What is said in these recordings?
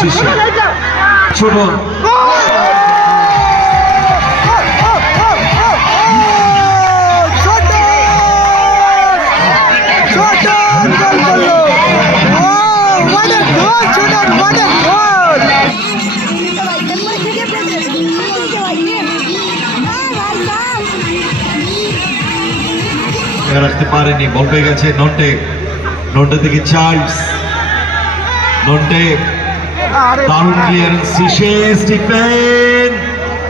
শীর্ষে ছোট রাখতে পারেনি, বল পেয়ে গেছে নন্টে। নন্টে থেকে চার্লস, নন্টে দারুণ ক্লিয়ারেন্স শেষে স্টিফেন,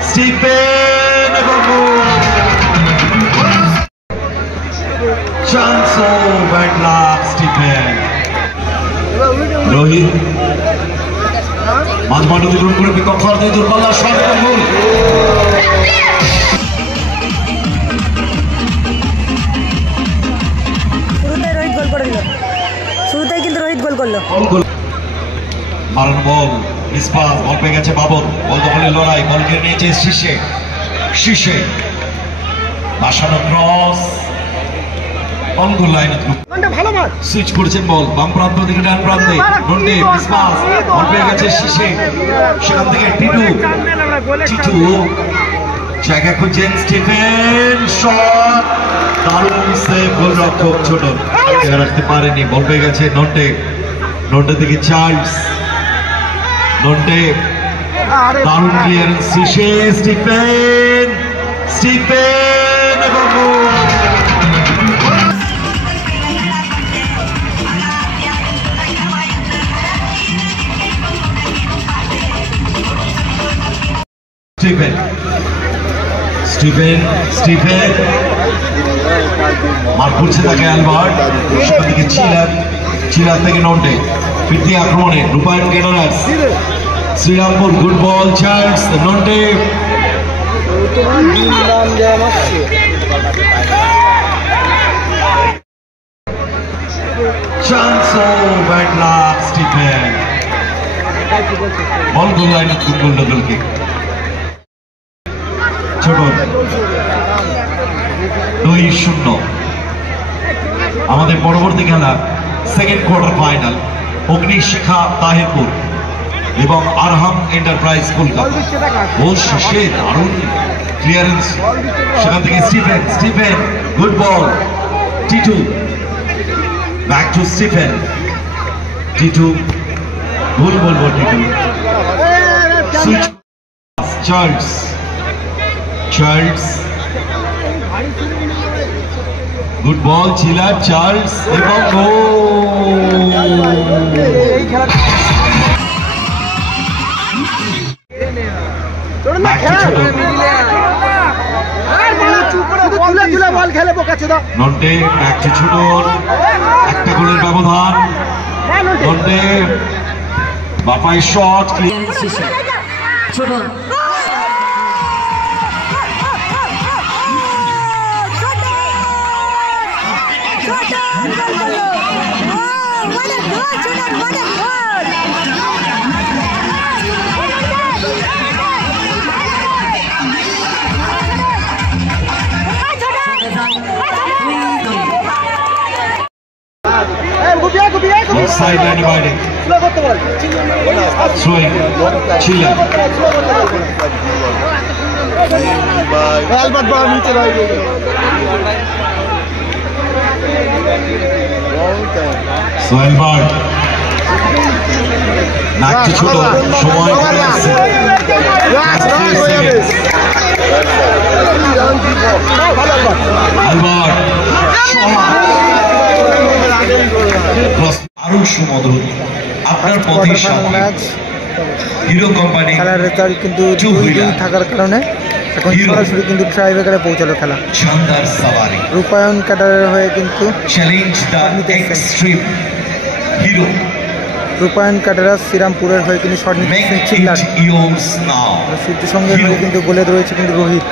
স্টিফেন এবং চান্স ও ব্যাড লাক স্টিফেন। রোহিত মাঝমাঠ অতিক্রম করে বিপক্ষ অর্ধে দুর্বলতা সরকার গোল। শুরুতেই কিন্তু রোহিত গোল করলো। মারানো বল, মিসপাস, বল পেয়ে গেছে বাবর। বল দখলের লড়াই, বল কেড়ে নিয়েছে শীর্ষে, শীর্ষে বাসানো ক্রস, বল গোল লাইনে সুইচ করেছেন বল বাম প্রান্ত থেকে ডান প্রান্তে। নন্টে মিসপাস, বল পেয়ে গেছে শীর্ষে, সেখান থেকে টিটু, টিটু জায়গা খুঁজছেন স্টিফেন, শট দারুণ সেভ গোলরক্ষক ছোট রাখতে পারেনি, বল পেয়ে গেছে নন্টে। নন্টে থেকে চার্লস, নন্টে দারুণ ক্লিয়ারেন্স শেষে স্টিফেন, স্টিফেন এবং স্টিফেন, স্টিফেন, স্টিফেন মার করছে তাকে অ্যালবার্ট, সেখান থেকে চিলার, চিলার থেকে নন্টে ফিরতি আক্রমণে রূপায়ণ ক্যানারাস, Serampore good ball, Charles, Nonte chance ও bad luck Stephen. Ball goal line football double kick ছোট 2-0। আমাদের পরবর্তী খেলা second quarter final Agnishikha Taherpur এবং আরহাম এন্টারপ্রাইজ কলকাতা। ও শেষে দারুণ ক্লিয়ারেন্স, সেখান থেকে Stephen, Stephen good ball, Titu back to Stephen, Titu ভুল বলবো, Titu switch, Charles, Charles good ball, chiller, Charles এবং নন্টে একটি ছোট একটা গোলের ব্যবধান। নন্টে বাপাই শট ছোট sideline dividing. Swing. Chilla. Albert Brown নিচে ভাই। সোহেলবার নাকি ছোট সময় করে আসছে। আরো সুমধুর আপনার পথের সামনে হিরো কোম্পানি খেলার রেজাল্ট কিন্তু 2-2 থাকার কারণে এখন সরাসরি কিন্তু ট্রাইব্রেকারে পৌঁছালো খেলা। শানদার সাওয়ারি রূপায়ণ ক্যাডারের হয়ে কিন্তু চ্যালেঞ্জ দ্য এক্সট্রিম হিরো। রূপায়ণ ক্যাডারাস শ্রীরামপুরের হয়ে কিন্তু শট নিচ্ছেন চিল্লার। সূর্যের সঙ্গে হয়ে কিন্তু গোলে রয়েছে কিন্তু রোহিত।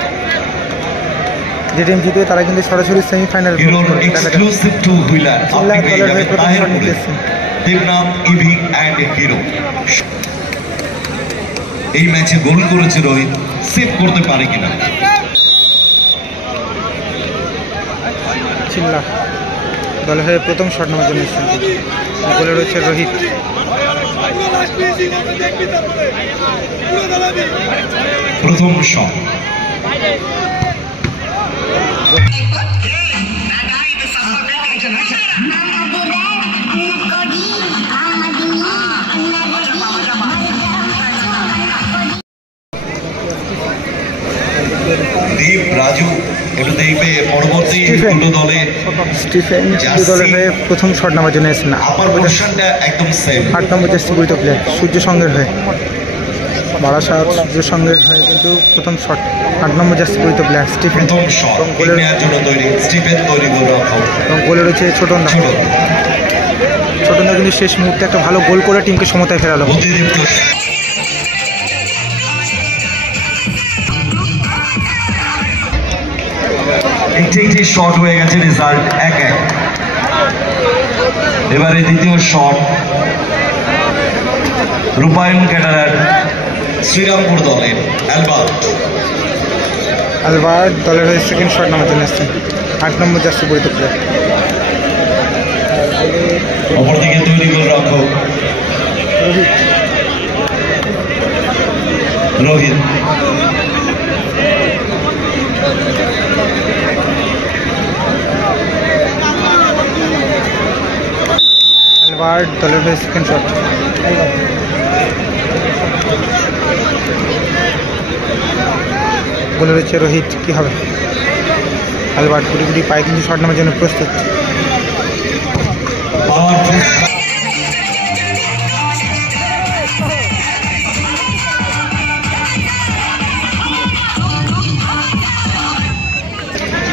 যে টিম জিতবে তারা কিন্তু সরাসরি সেমিফাইনাল চিল্লার দলের হয়ে প্রথম শট নিচ্ছেন দেবনাথ ইভি অ্যান্ড হিরো। এই ম্যাচে গোল করেছে রোহিত, সেভ করতে পারে কিনা। চিল্লা দলের হয়ে প্রথম শট নেওয়ার জন্য এসেছেন, গোলে রয়েছে রোহিত। প্রথম শট দীপ রাজু একটু দেখবে পরবর্তী দুটো দলে স্টিফেন দলের হয়ে প্রথম শট নেওয়ার জন্য এসেছেন। আমার পজিশনটা একদম সেম। 8 নম্বর জার্সি পরিহিত প্লেয়ার সূর্য সঙ্গের হয়ে বারাসাত সূর্য সঙ্গের হয়ে কিন্তু প্রথম শট 8 নম্বর জার্সি পরিহিত প্লেয়ার স্টিফেন। প্রথম শট নেওয়ার জন্য তৈরি স্টিফেন তৈরি গোলরক্ষক এবং গোলে রয়েছে ছোটনদা। ছোটনদা কিন্তু শেষ মুহূর্তে একটা ভালো গোল করে টিমকে সমতায় ফেরালো। অতিরিক্ত একটি শট হয়ে গেছে, রেজাল্ট 1-1। এবারে দ্বিতীয় শট রূপায়ণ ক্যাডারার শ্রীরামপুর দলের অ্যালবার্ট দলের হয়ে সেকেন্ড শট নামার জন্য এসেছেন 8 নম্বর জার্সি পরিহিত প্লেয়ার। অপরদিকে তৈরি গোলরক্ষক রোহিত। অ্যালবার্ট দলের হয়ে সেকেন্ড শট। গোলে রয়েছে রোহিত। কি হবে? অ্যালবার্ট গুটি পায়ে কিন্তু শট নামার জন্য প্রস্তুত।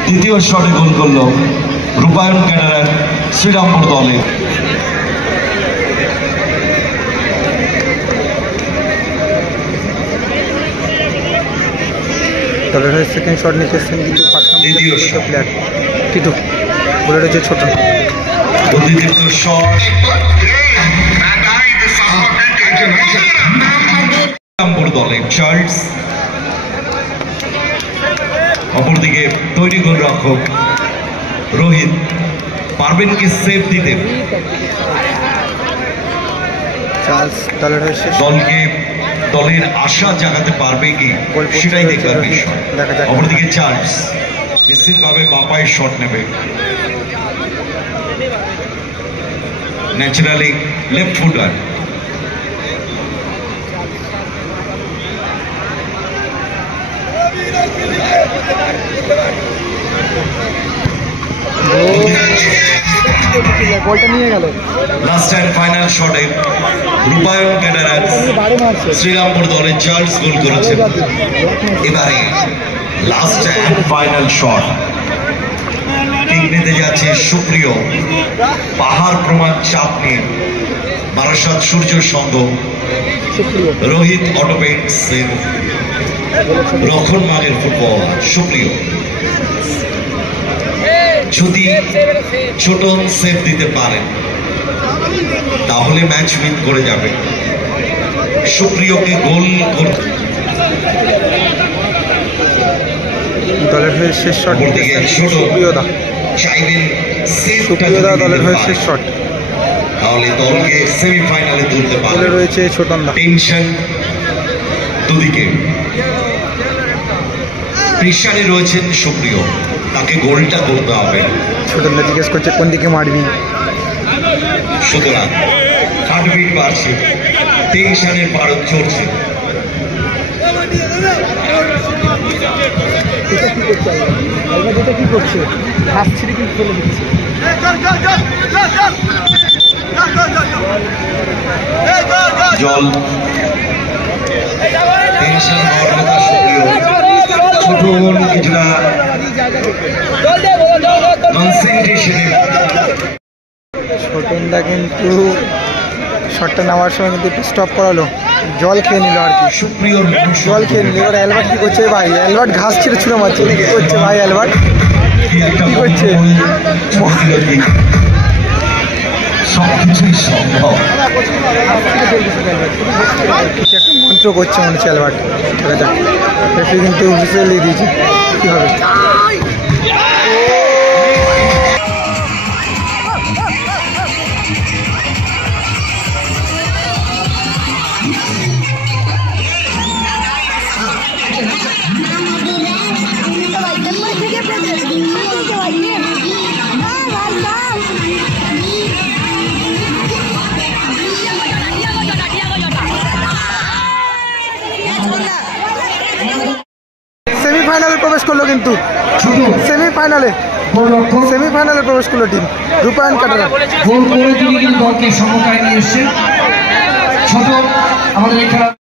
দ্বিতীয় শটে গোল করল রূপায়ণ ক্যাডারার শ্রীরামপুর দলে। দলের হয়ে সেকেন্ড শট নিতে এসেছেন কিন্তু 5 নম্বর প্লেয়ার টিটু। গোলে রয়েছে ছোট। অতিরিক্ত শট শ্রীরামপুর দলে চার্লস। অপরদিকে তৈরি গোলরক্ষক রোহিত পারবেন কি সেভ দিতে? চার্লস দলের হয়ে দলকে দলের আশা জাগাতে পারবে কি সেটাই দেখবার বিষয়। অপরদিকে চার্লস নিশ্চিতভাবে বাপায় শট নেবে, ন্যাচারালি লেফট ফুটার। বলটা নিয়ে গেল। লাস্ট এন্ড ফাইনাল শটে রূপায়ণ ক্যাডারার শ্রীরামপুর দলে চার্লস গোল করেছেন। এবারে last and final shot kick নিতে যাচ্ছে সুপ্রিয়। পাহাড় প্রমাণ চাপ নিয়ে বারাসাত সূর্য সংঘ রোহিত অটোপেন্টসের রক্ষণ মানের ফুটবল সুপ্রিয়। যদি ছোট সেভ দিতে পারেন তাহলে ম্যাচ উইন করে যাবে। সুপ্রিয়কে গোল করতে দলের হয়ে শেষ শট সুপ্রিয়দা চাইবেন সুপ্রিয়দা দলের হয়ে শেষ শট, তাহলে দলকে সেমিফাইনালে তুলতে পারবে। রয়েছে ছোটনদা। টেনশন দুদিকে, প্রেশারে রয়েছেন সুপ্রিয়, তাকে গোলটা করতে হবে। ছোটনদা জিজ্ঞেস করছে কোন দিকে মারবি, সুতরাং হার্টবিট বাড়ছে, টেনশনের পারদ চড়ছে। কি করছে হাত ছিঁড়ে কিন্তু ফেলে দিচ্ছে। জল টেনশন ছোট কিছুটা কনসেন্ট্রেশনে। ছোটনদা কিন্তু শটটা নেওয়ার সময় কিন্তু একটু স্টপ করালো, জল খেয়ে নিল আর কি। সুপ্রিয় জল খেয়ে নিল। এবার অ্যালবার্ট কি করছে ভাই? অ্যালবার্ট ঘাস ছিঁড়ে ছুঁড়ে মারছে, কি করছে ভাই অ্যালবার্ট? কি করছে? সবকিছুই সম্ভব। কিছু একটা মন্ত্র করছে মনে হচ্ছে অ্যালবার্ট। দেখা যাক, রেফারি কিন্তু হুইসেল দিয়ে দিয়েছে, কি হবে? কিন্তু ছোট সেমিফাইনালে প্রবেশ করলো টিম রূপায়ণ কাটারা। গোল করে তিনি কিন্তু দলকে সমকায় নিয়ে এসছেন। ছোট আমাদের এই খেলা